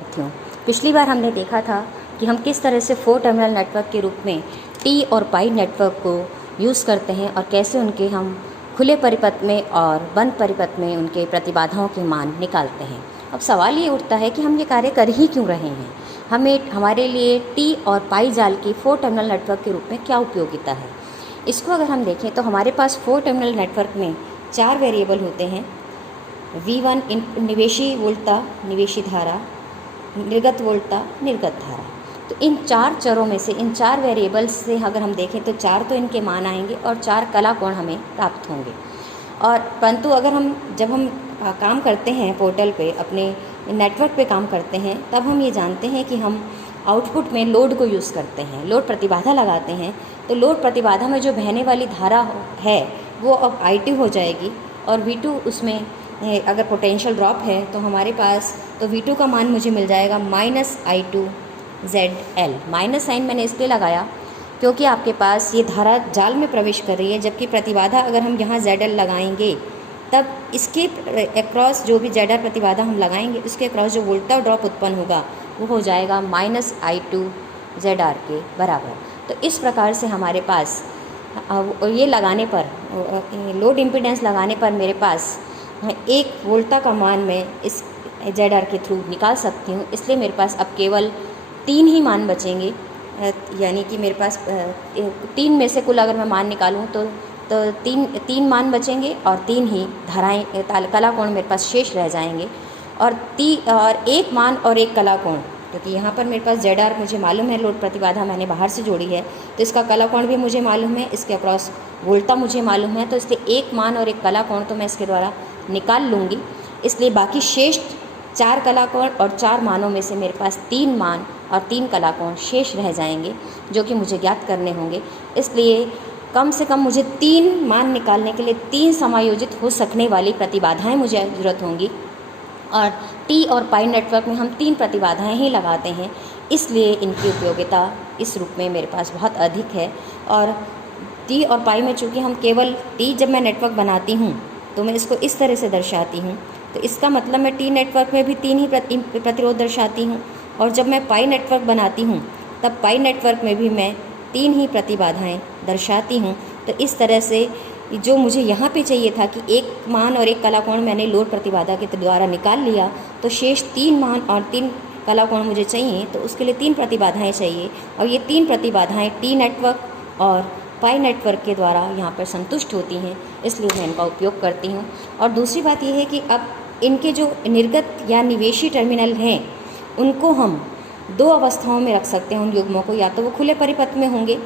विद्यार्थियों, पिछली बार हमने देखा था कि हम किस तरह से 4 टर्मिनल नेटवर्क के रूप में टी और पाई नेटवर्क को यूज़ करते हैं और कैसे उनके हम खुले परिपथ में और बंद परिपथ में उनके प्रतिबाधाओं के मान निकालते हैं। अब सवाल ये उठता है कि हम ये कार्य कर ही क्यों रहे हैं, हमारे लिए टी और पाई जाल की 4 टर्मिनल नेटवर्क के रूप में क्या उपयोगिता है। इसको अगर हम देखें तो हमारे पास 4 टर्मिनल नेटवर्क में 4 वेरिएबल होते हैं। V1 निवेशी वोल्टता निवेशी धारा, निर्गत वोल्टता निर्गत धारा। तो इन 4 चरों में से, इन 4 वेरिएबल्स से अगर हम देखें तो 4 तो इनके मान आएंगे और 4 कला कोण हमें प्राप्त होंगे। और परंतु अगर जब हम काम करते हैं पोर्टल पे, अपने नेटवर्क पे काम करते हैं, तब हम ये जानते हैं कि हम आउटपुट में लोड को यूज़ करते हैं, लोड प्रतिबाधा लगाते हैं। तो लोड प्रतिबाधा में जो बहने वाली धारा है वो अब I2 हो जाएगी और V2 उसमें अगर पोटेंशियल ड्रॉप है तो हमारे पास तो V2 का मान मुझे मिल जाएगा -I2 ZL। माइनस साइन मैंने इसलिए लगाया क्योंकि आपके पास ये धारा जाल में प्रवेश कर रही है, जबकि प्रतिबाधा अगर हम यहाँ ZL लगाएंगे तब इसके अक्रॉस जो भी ZL प्रतिबाधा हम लगाएंगे उसके अक्रॉस जो वोल्टेज ड्रॉप उत्पन्न होगा वो हो जाएगा -I2 ZR के बराबर। तो इस प्रकार से हमारे पास ये लगाने पर, लोड इम्पीडेंस लगाने पर मेरे पास 1 वोल्टा का मान मैं इस ZR के थ्रू निकाल सकती हूँ। इसलिए मेरे पास अब केवल 3 ही मान बचेंगे, यानी कि मेरे पास 3 में से कुल अगर मैं मान निकालूँ तो 3 मान बचेंगे और 3 ही धाराएँ कला कोण मेरे पास शेष रह जाएंगे। और 1 मान और 1 कला कोण, क्योंकि यहाँ पर मेरे पास ZR मुझे मालूम है, लोड प्रतिबाधा मैंने बाहर से जोड़ी है तो इसका कला कोण भी मुझे मालूम है, इसके अक्रॉस वोल्टा मुझे मालूम है, तो इसलिए 1 मान और 1 कला कोण तो मैं इसके द्वारा निकाल लूँगी। इसलिए बाकी शेष 4 कला कोण और 4 मानों में से मेरे पास 3 मान और 3 कला कोण शेष रह जाएंगे जो कि मुझे ज्ञात करने होंगे। इसलिए कम से कम मुझे 3 मान निकालने के लिए 3 समायोजित हो सकने वाली प्रतिबाधाएं मुझे ज़रूरत होंगी। और टी और पाई नेटवर्क में हम 3 प्रतिबाधाएं ही लगाते हैं, इसलिए इनकी उपयोगिता इस रूप में मेरे पास बहुत अधिक है। और टी और पाई में चूँकि हम केवल टी, जब मैं नेटवर्क बनाती हूँ तो मैं इसको इस तरह से दर्शाती हूँ, तो इसका मतलब मैं टी नेटवर्क में भी 3 ही प्रतिरोध दर्शाती हूँ, और जब मैं पाई नेटवर्क बनाती हूँ तब पाई नेटवर्क में भी मैं 3 ही प्रतिबाधाएं दर्शाती हूँ। तो इस तरह से जो मुझे यहाँ पे चाहिए था कि 1 मान और 1 कला कोण मैंने लोड प्रतिबाधा के द्वारा निकाल लिया, तो शेष 3 मान और 3 कला कोण मुझे चाहिए, तो उसके लिए 3 प्रतिबाधाएँ चाहिए। और ये 3 प्रतिबाधाएँ टी नेटवर्क और पाई नेटवर्क के द्वारा यहाँ पर संतुष्ट होती हैं, इसलिए मैं इनका उपयोग करती हूँ। और दूसरी बात यह है कि अब इनके जो निर्गत या निवेशी टर्मिनल हैं उनको हम 2 अवस्थाओं में रख सकते हैं। उन युग्मों को या तो वो खुले परिपथ में होंगे,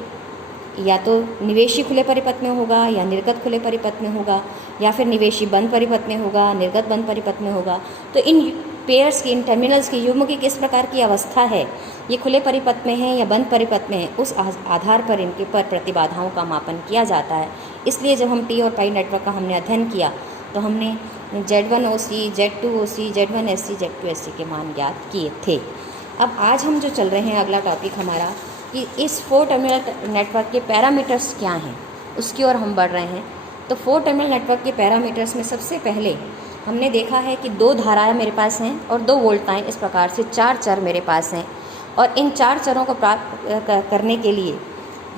या तो निवेशी खुले परिपथ में होगा, या निर्गत खुले परिपथ में होगा, या फिर निवेशी बंद परिपथ में होगा, निर्गत बंद परिपथ में होगा। तो इन पेयर्स की, इन टर्मिनल्स की युग्म की किस प्रकार की अवस्था है, ये खुले परिपथ में है या बंद परिपथ में है, उस आधार पर इनके पर प्रतिबाधाओं का मापन किया जाता है। इसलिए जब हम टी और पाई नेटवर्क का हमने अध्ययन किया तो हमने Z1OC, Z2OC, Z1SC, Z2SC के मान ज्ञात किए थे। अब आज हम जो चल रहे हैं, अगला टॉपिक हमारा कि इस 4 टर्मिनल नेटवर्क के पैरामीटर्स क्या हैं, उसकी ओर हम बढ़ रहे हैं। तो 4 टर्मिनल नेटवर्क के पैरामीटर्स में सबसे पहले हमने देखा है कि 2 धाराएं मेरे पास हैं और 2 वोल्टाएं। इस प्रकार से 4 चर मेरे पास हैं, और इन 4 चरों को प्राप्त करने के लिए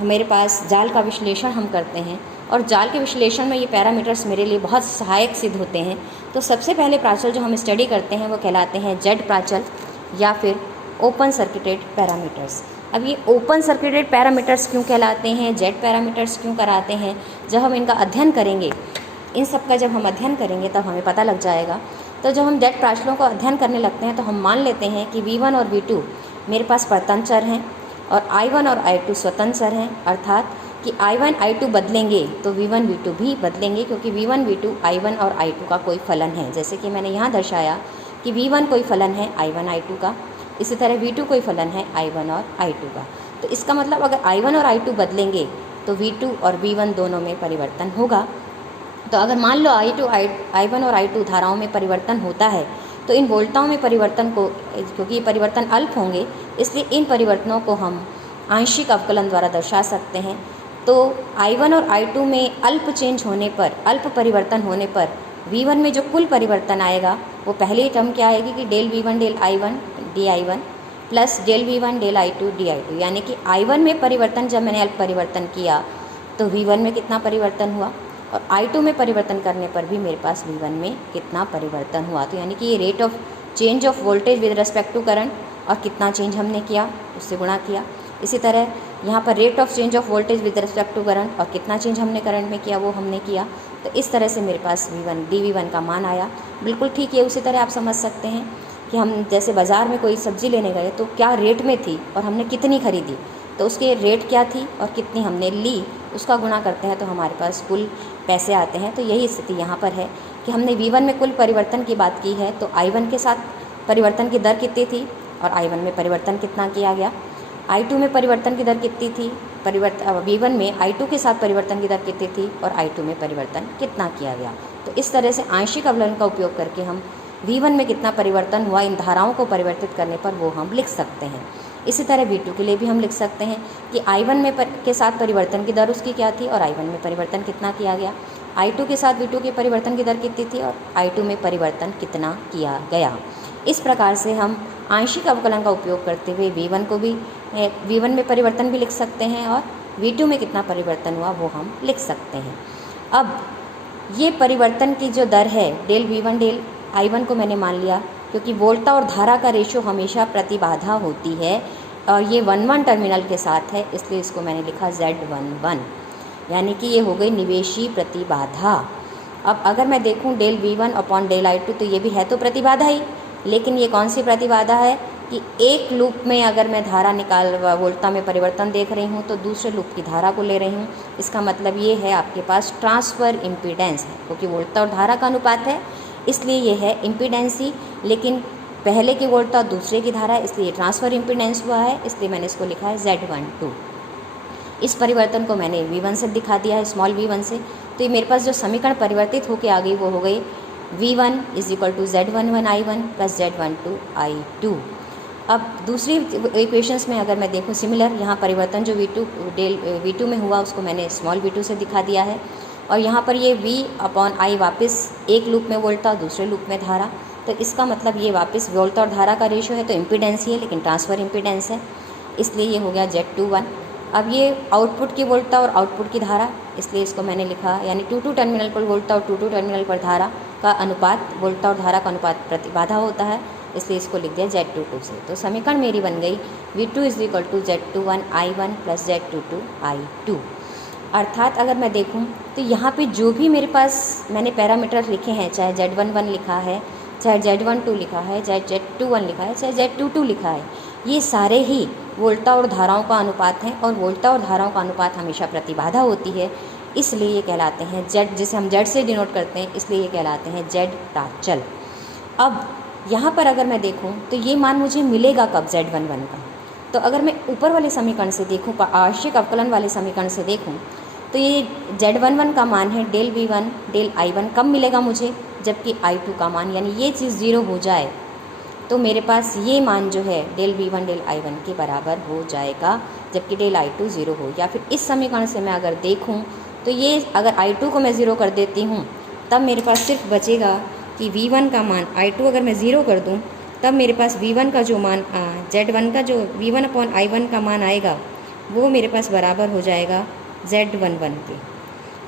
मेरे पास जाल का विश्लेषण हम करते हैं, और जाल के विश्लेषण में ये पैरामीटर्स मेरे लिए बहुत सहायक सिद्ध होते हैं। तो सबसे पहले प्राचल जो हम स्टडी करते हैं वो कहलाते हैं जेड प्राचल या फिर ओपन सर्किटेड पैरामीटर्स। अब ये ओपन सर्किटेड पैरामीटर्स क्यों कहलाते हैं, जेड पैरामीटर्स क्यों कराते हैं, जब हम इनका अध्ययन करेंगे, इन सब का जब हम अध्ययन करेंगे तब हमें पता लग जाएगा। तो जब हम जेड प्राचलों को अध्ययन करने लगते हैं तो हम मान लेते हैं कि V1 और V2 मेरे पास परतंत्र चर हैं और I1 और I2 स्वतंत्र चर हैं, अर्थात कि I1 I2 बदलेंगे तो V1 V2 भी बदलेंगे, क्योंकि V1 V2 I1 और I2 का कोई फलन है। जैसे कि मैंने यहाँ दर्शाया कि V1 कोई फलन है I1 I2 का, इसी तरह V2 कोई फलन है I1 और I2 का। तो इसका मतलब अगर I1 और I2 बदलेंगे तो V2 और V1 दोनों में परिवर्तन होगा। तो अगर मान लो I1 और I2 धाराओं में परिवर्तन होता है तो इन वोल्टाओं में परिवर्तन को, क्योंकि ये परिवर्तन अल्प होंगे, इसलिए इन परिवर्तनों को हम आंशिक अवकलन द्वारा दर्शा सकते हैं। तो I1 और I2 में अल्प चेंज होने पर, अल्प परिवर्तन होने पर V1 में जो कुल परिवर्तन आएगा वो पहली टर्म क्या आएगी कि del V1 del I1 dI1 plus del V1 del I2 dI2, यानी कि I1 में परिवर्तन जब मैंने अल्प परिवर्तन किया तो V1 में कितना परिवर्तन हुआ और I2 में परिवर्तन करने पर भी मेरे पास V1 में कितना परिवर्तन हुआ। तो यानी कि ये rate of change of voltage with respect to current, और कितना चेंज हमने किया उससे गुणा किया। इसी तरह यहाँ पर rate of change of voltage with respect to current, और कितना चेंज हमने करंट में किया वो हमने किया। तो इस तरह से मेरे पास V1 dV1 का मान आया। बिल्कुल ठीक है। उसी तरह आप समझ सकते हैं कि हम जैसे बाज़ार में कोई सब्ज़ी लेने गए तो क्या रेट में थी और हमने कितनी खरीदी, तो उसके रेट क्या थी और कितनी हमने ली उसका गुणा करते हैं तो हमारे पास कुल पैसे आते हैं। तो यही स्थिति यहाँ पर है कि हमने V1 में कुल परिवर्तन की बात की है, तो I1 के साथ परिवर्तन की दर कितनी थी और I1 में परिवर्तन कितना किया गया। I2 में परिवर्तन की दर कितनी थी, V1 में I2 के साथ परिवर्तन की दर कितनी थी और I2 में परिवर्तन कितना किया गया। तो इस तरह से आंशिक अवकलन का उपयोग करके हम V1 में कितना परिवर्तन हुआ इन धाराओं को परिवर्तित करने पर वो हम लिख सकते हैं। इसी तरह V2 के लिए भी हम लिख सकते हैं कि I1 में के साथ परिवर्तन की दर उसकी क्या थी और I1 में परिवर्तन कितना किया गया। I2 के साथ V2 के परिवर्तन की दर कितनी थी और I2 में परिवर्तन कितना किया गया। इस प्रकार से हम आंशिक अवकलन का उपयोग करते हुए V1 में परिवर्तन भी लिख सकते हैं और V2 में कितना परिवर्तन हुआ वो हम लिख सकते हैं। अब ये परिवर्तन की जो दर है डेल V1 डेल I1 को मैंने मान लिया, क्योंकि वोल्टा और धारा का रेशो हमेशा प्रतिबाधा होती है और ये 1-1 टर्मिनल के साथ है, इसलिए इसको मैंने लिखा Z11, यानी कि ये हो गई निवेशी प्रतिबाधा। अब अगर मैं देखूं del V1 upon del I2 तो ये भी है तो प्रतिबाधा ही, लेकिन ये कौन सी प्रतिबाधा है कि एक लूप में अगर मैं धारा वोल्टा में परिवर्तन देख रही हूँ तो दूसरे लूप की धारा को ले रही हूँ। इसका मतलब ये है आपके पास ट्रांसफ़र इम्पीडेंस है, क्योंकि वोल्टा और धारा का अनुपात है इसलिए ये है इम्पीडेंस ही, लेकिन पहले की वोल्टा दूसरे की धारा इसलिए ट्रांसफ़र इम्पीडेंस हुआ है, इसलिए मैंने इसको लिखा है Z12। इस परिवर्तन को मैंने V1 से दिखा दिया है, स्मॉल V1 से। तो ये मेरे पास जो समीकरण परिवर्तित होकर आ गई वो हो गई V1 = Z11 I1 + Z12 I2। अब दूसरी इक्वेशंस में अगर मैं देखूं सिमिलर, यहाँ परिवर्तन जो V2 में हुआ उसको मैंने स्मॉल V2 से दिखा दिया है, और यहाँ पर ये V/I वापस एक लूप में वोल्टा दूसरे लूप में धारा, तो इसका मतलब ये वापस वोल्टा और धारा का रेशो है तो इम्पीडेंस ही है, लेकिन ट्रांसफ़र इम्पीडेंस है, इसलिए ये हो गया Z21। अब ये आउटपुट की वोल्टा और आउटपुट की धारा, इसलिए इसको मैंने लिखा, यानी 2-2 टर्मिनल पर वोल्टा और 2-2 टर्मिनल पर धारा का अनुपात, वोल्टा और धारा का अनुपात प्रतिबाधा होता है, इसलिए इसको लिख दिया Z22 से। तो समीकरण मेरी बन गई V2 = Z21 I1 + Z22 I2। अर्थात अगर मैं देखूं तो यहाँ पे जो भी मेरे पास मैंने पैरामीटर लिखे हैं, चाहे Z11 लिखा है, चाहे Z12 लिखा है, चाहे Z21 लिखा है, चाहे Z22 लिखा है, ये सारे ही वोल्टा और धाराओं का अनुपात हैं, और वोल्टा और धाराओं का अनुपात हमेशा प्रतिबाधा होती है, इसलिए ये कहलाते हैं Z, जिसे हम Z से डिनोट करते हैं, इसलिए ये कहलाते हैं Z प्राचल। अब यहाँ पर अगर मैं देखूँ तो ये मान मुझे मिलेगा कब Z11 का, तो अगर मैं ऊपर वाले समीकरण से देखूँ, आंशिक अवकलन वाले समीकरण से देखूँ, तो ये Z11 का मान है डेल V1 डेल I1 कब मिलेगा मुझे, जबकि I2 का मान, यानी ये चीज़ 0 हो जाए तो मेरे पास ये मान जो है डेल V1 डेल I1 के बराबर हो जाएगा, जबकि डेल I2 0 हो। या फिर इस समीकरण से मैं अगर देखूँ तो ये अगर I2 को मैं 0 कर देती हूँ तब मेरे पास सिर्फ बचेगा कि V1 का मान, I2 अगर मैं 0 कर दूँ तब मेरे पास V1 का जो मान Z1 का जो V1/I1 का मान आएगा वो मेरे पास बराबर हो जाएगा Z11 के,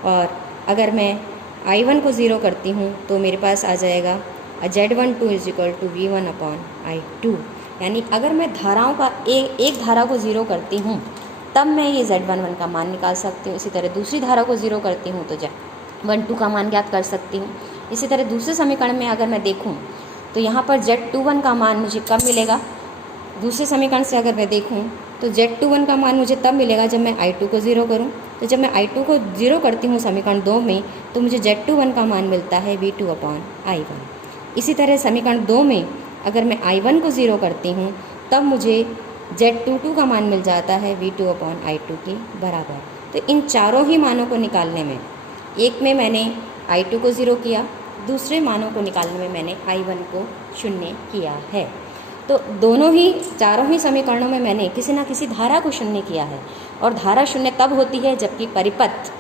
और अगर मैं I1 को 0 करती हूँ तो मेरे पास आ जाएगा Z12 = V1/I2। यानी अगर मैं धाराओं का एक धारा को 0 करती हूँ तब मैं ये Z11 का मान निकाल सकती हूँ। इसी तरह दूसरी धारा को 0 करती हूँ तो Z12 का मान ज्ञात कर सकती हूँ। इसी तरह दूसरे समीकरण में अगर मैं देखूँ तो यहाँ पर Z21 का मान मुझे कब मिलेगा, दूसरे समीकरण से अगर मैं देखूँ तो Z21 का मान मुझे तब मिलेगा जब मैं I2 को 0 करूँ। तो जब मैं I2 को 0 करती हूँ समीकरण 2 में तो मुझे Z21 का मान मिलता है V2/I1। इसी तरह समीकरण 2 में अगर मैं I1 को 0 करती हूँ तब मुझे Z22 का मान मिल जाता है V2/I2 के बराबर। तो इन चारों ही मानों को निकालने में, एक में मैंने I2 को 0 किया, दूसरे मानों को निकालने में मैंने I1 को 0 किया है। तो चारों ही समीकरणों में मैंने किसी न किसी धारा को 0 किया है, और धारा 0 तब होती है जबकि परिपथ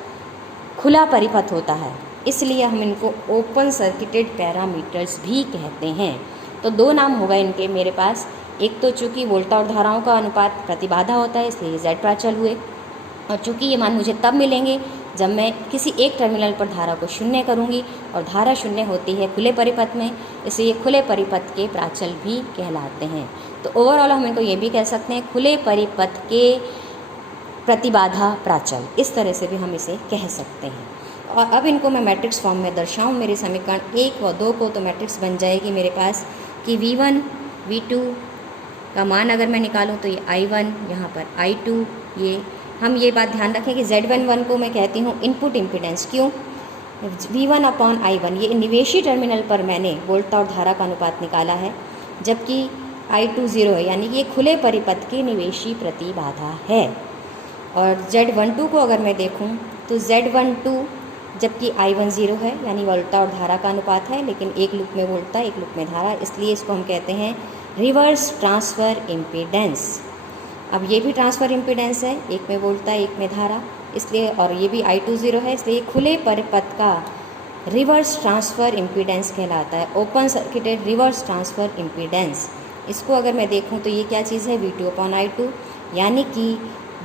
खुला परिपथ होता है। इसलिए हम इनको ओपन सर्किटेड पैरामीटर्स भी कहते हैं। तो दो नाम होगा इनके मेरे पास। एक तो चूँकि वोल्टा और धाराओं का अनुपात प्रतिबाधा होता है, इसलिए जेड प्राचल हुए, और चूँकि ये मान मुझे तब मिलेंगे जब मैं किसी एक टर्मिनल पर धारा को शून्य करूँगी, और धारा शून्य होती है खुले परिपथ में, इसलिए खुले परिपथ के प्राचल भी कहलाते हैं। तो ओवरऑल हम इनको ये भी कह सकते हैं खुले परिपथ के प्रतिबाधा प्राचल, इस तरह से भी हम इसे कह सकते हैं। और अब इनको मैं मैट्रिक्स फॉर्म में दर्शाऊँ मेरे समीकरण 1 व 2 को, तो मैट्रिक्स बन जाएगी मेरे पास कि V1 V2 का मान अगर मैं निकालूं तो ये I1, यहाँ पर I2, ये हम ये बात ध्यान रखें कि Z11 को मैं कहती हूँ इनपुट इम्पीडेंस। क्यों? V1 अपॉन I1, ये निवेशी टर्मिनल पर मैंने वोल्टा और धारा का अनुपात निकाला है, जबकि I2 0 है, यानी कि ये खुले परिपथ की निवेशी प्रतिबाधा है। और Z12 को अगर मैं देखूँ तो Z12 जबकि I1 0 है, यानी वोल्टा और धारा का अनुपात है, लेकिन एक लूप में वोल्टा एक लूप में धारा, इसलिए इसको हम कहते हैं रिवर्स ट्रांसफ़र इम्पीडेंस। अब ये भी ट्रांसफ़र इम्पीडेंस है, एक में वोल्टा एक में धारा, इसलिए, और ये भी I2 0 है, इसलिए खुले परिपथ का रिवर्स ट्रांसफ़र इम्पीडेंस कहलाता है, open circuited reverse transfer impedance. इसको अगर मैं देखूँ तो ये क्या चीज़ है, V2 अपॉन I2, यानी कि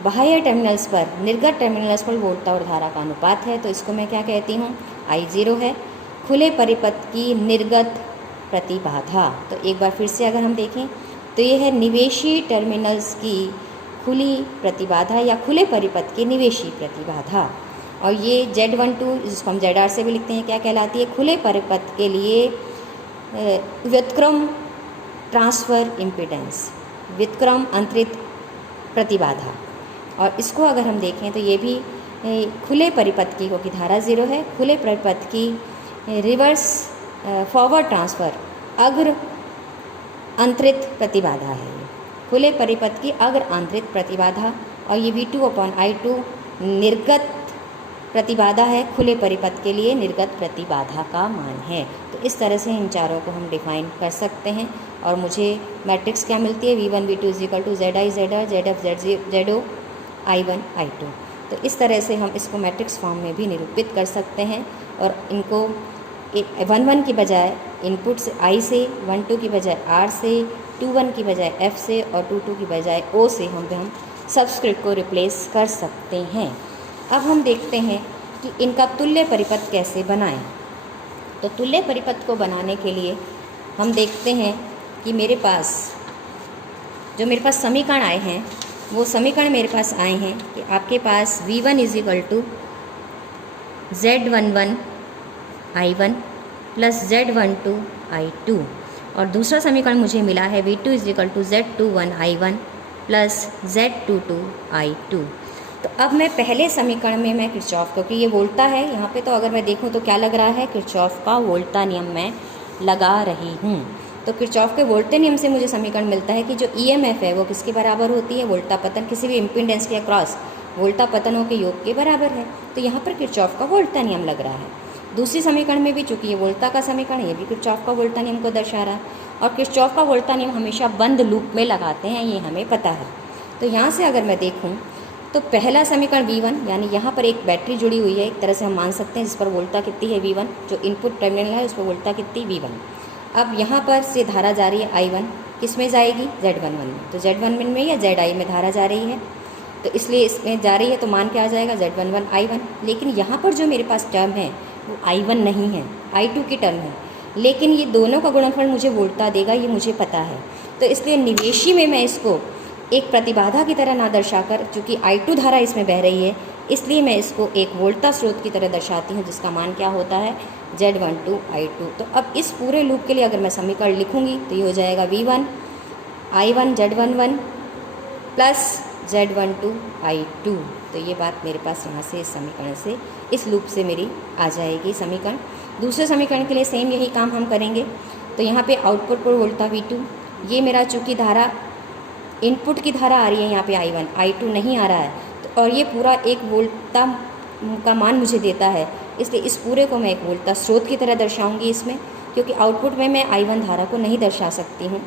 बाह्य टर्मिनल्स पर, निर्गत टर्मिनल्स पर वोल्टा और धारा का अनुपात है, तो इसको मैं क्या कहती हूँ, I0 है, खुले परिपथ की निर्गत प्रतिबाधा। तो एक बार फिर से अगर हम देखें तो ये है निवेशी टर्मिनल्स की खुली प्रतिबाधा या खुले परिपथ की निवेशी प्रतिबाधा। और ये Z12, जिसको हम ZR से भी लिखते हैं, क्या कहलाती है, खुले परिपथ के लिए व्युत्क्रम ट्रांसफ़र इम्पीडेंस, व्युत्क्रम अंतरित प्रतिबाधा। और इसको अगर हम देखें तो ये भी खुले परिपथ की, क्योंकि धारा 0 है, खुले परिपथ की रिवर्स फॉरवर्ड ट्रांसफ़र अग्र अंतरित प्रतिबाधा है, खुले परिपथ की अग्र आंतरिक प्रतिबाधा। और ये V2 अपॉन I2 निर्गत प्रतिबाधा है, खुले परिपथ के लिए निर्गत प्रतिबाधा का मान है। तो इस तरह से इन चारों को हम डिफाइन कर सकते हैं। और मुझे मैट्रिक्स क्या मिलती है, V1 V2 = ZI ZR ZF ZO I1 I2। तो इस तरह से हम इसको मैट्रिक्स फॉर्म में भी निरूपित कर सकते हैं। और इनको 1 की बजाय इनपुट से I से, 1 की बजाय R से, 2 की बजाय F से, और 2 की बजाय O से हम सबस्क्रिप्ट को रिप्लेस कर सकते हैं। अब हम देखते हैं कि इनका तुल्य परिपथ कैसे बनाएं। तो तुल्य परिपथ को बनाने के लिए हम देखते हैं कि मेरे पास समीकरण आए हैं, वो समीकरण मेरे पास आए हैं कि आपके पास V1 = Z11 I1 plus Z12 I2, और दूसरा समीकरण मुझे मिला है V2 = Z21 I1 plus Z22 I2। तो अब मैं पहले समीकरण में मैं किरचॉफ, क्योंकि ये वोल्टा है यहाँ पे, तो अगर मैं देखूँ तो क्या लग रहा है, किरचॉफ का वोल्टा नियम मैं लगा रही हूँ। तो किरचॉफ के वोल्टे नियम से मुझे समीकरण मिलता है कि जो EMF है वो किसके बराबर होती है, वोल्टा पतन किसी भी इम्पीडेंस के अक्रॉस वोल्टा पतनों के योग के बराबर है। तो यहाँ पर किरचॉफ का वोल्टा नियम लग रहा है। दूसरी समीकरण में भी चूँकि ये वोल्टा का समीकरण है, ये भी किरचॉफ का वोल्टा नियम को दर्शा रहा है। और किरचॉफ का वोल्टा नियम हमेशा बंद लूप में लगाते हैं, ये हमें पता है। तो यहाँ से अगर मैं देखूँ तो पहला समीकरण V1, यानी यहाँ पर एक बैटरी जुड़ी हुई है, एक तरह से हम मान सकते हैं, जिस पर वोल्टा कितनी है V1, जो इनपुट टर्मिनल है उस पर वोल्टा कितनी V1। अब यहाँ पर से धारा जा रही है I1, किस में जाएगी, Z11 में। तो Z11 में या ZI में धारा जा रही है, तो इसलिए इसमें जा रही है, तो मान क्या आ जाएगा, Z11 I1। लेकिन यहाँ पर जो मेरे पास टर्म है वो I1 नहीं है, I2 की टर्म है, लेकिन ये दोनों का गुणनफल मुझे वोल्टा देगा, ये मुझे पता है। तो इसलिए निवेशी में मैं इसको एक प्रतिबाधा की तरह ना दर्शाकर, चूँकि I2 धारा इसमें बह रही है, इसलिए मैं इसको एक वोल्टा स्रोत की तरह दर्शाती हूँ, जिसका मान क्या होता है, Z12 I2। तो अब इस पूरे लूप के लिए अगर मैं समीकरण लिखूँगी तो ये हो जाएगा V1 I1 Z11 plus Z12 I2। तो ये बात मेरे पास यहाँ से इस समीकरण से, इस लूप से मेरी आ जाएगी समीकरण। दूसरे समीकरण के लिए सेम यही काम हम करेंगे। तो यहाँ पे आउटपुट पर वोल्टा V2, ये मेरा चूँकि धारा इनपुट की धारा आ रही है यहाँ पे I1, I2 नहीं आ रहा है, तो और ये पूरा एक वोल्टा का मान मुझे देता है, इसलिए इस पूरे को मैं एक वोल्टा स्रोत की तरह दर्शाऊंगी इसमें, क्योंकि आउटपुट में मैं I1 धारा को नहीं दर्शा सकती हूँ,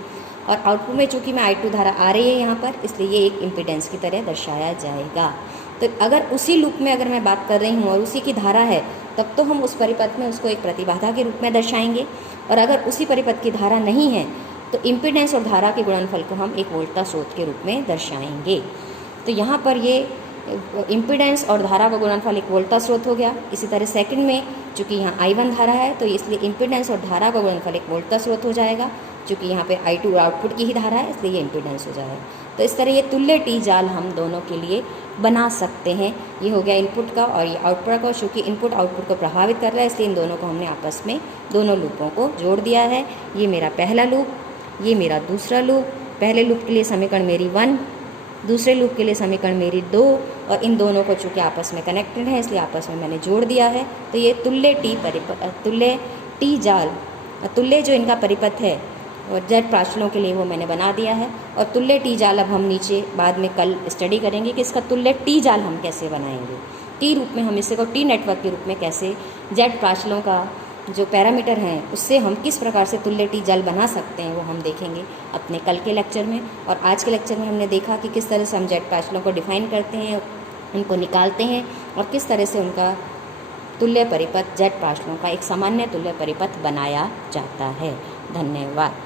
और आउटपुट में चूँकि मैं I2 धारा आ रही है यहाँ पर, इसलिए ये एक इम्पीडेंस की तरह दर्शाया जाएगा। तो अगर उसी लूप में अगर मैं बात कर रही हूँ और उसी की धारा है, तब तो हम उस परिपथ में उसको एक प्रतिबाधा के रूप में दर्शाएंगे। और अगर उसी परिपथ की धारा नहीं है तो इम्पीडेंस और धारा के गुणनफल को हम एक वोल्टा स्रोत के रूप में दर्शाएंगे। तो यहाँ पर ये इम्पीडेंस और धारा का गुणनफल एक वोल्टा स्रोत हो गया। इसी तरह सेकंड में चूँकि यहाँ I1 धारा है तो इसलिए इम्पीडेंस और धारा का गुणनफल एक वोल्टा स्रोत हो जाएगा। चूँकि यहाँ पे I2 आउटपुट की ही धारा है इसलिए ये इम्पीडेंस हो जाएगा। तो इस तरह ये तुल्य टी जाल हम दोनों के लिए बना सकते हैं। ये हो गया इनपुट का और ये आउटपुट का। चूँकि इनपुट आउटपुट को प्रभावित कर रहा है इसलिए इन दोनों को हमने आपस में दोनों लूपों को जोड़ दिया है। ये मेरा पहला लूप, ये मेरा दूसरा लूप। पहले लूप के लिए समीकरण मेरी 1, दूसरे लूप के लिए समीकरण मेरी 2 और इन दोनों को चूँकि आपस में कनेक्टेड है इसलिए आपस में मैंने जोड़ दिया है। तो ये तुल्य टी जाल, तुल्य जो इनका परिपथ है और जेड प्राचलों के लिए वो मैंने बना दिया है। और तुल्य टी जाल अब हम नीचे बाद में कल स्टडी करेंगे कि इसका तुल्य टी जाल हम कैसे बनाएंगे। टी रूप में हम इसे को टी नेटवर्क के रूप में कैसे जेड प्राचलों का जो पैरामीटर हैं उससे हम किस प्रकार से तुल्य टी जाल बना सकते हैं वो हम देखेंगे अपने कल के लेक्चर में। और आज के लेक्चर में हमने देखा कि किस तरह से हम जेड प्राचलों को डिफाइन करते हैं, उनको निकालते हैं और किस तरह से उनका तुल्य परिपथ जेड प्राचलों का एक सामान्य तुल्य परिपथ बनाया जाता है। धन्यवाद।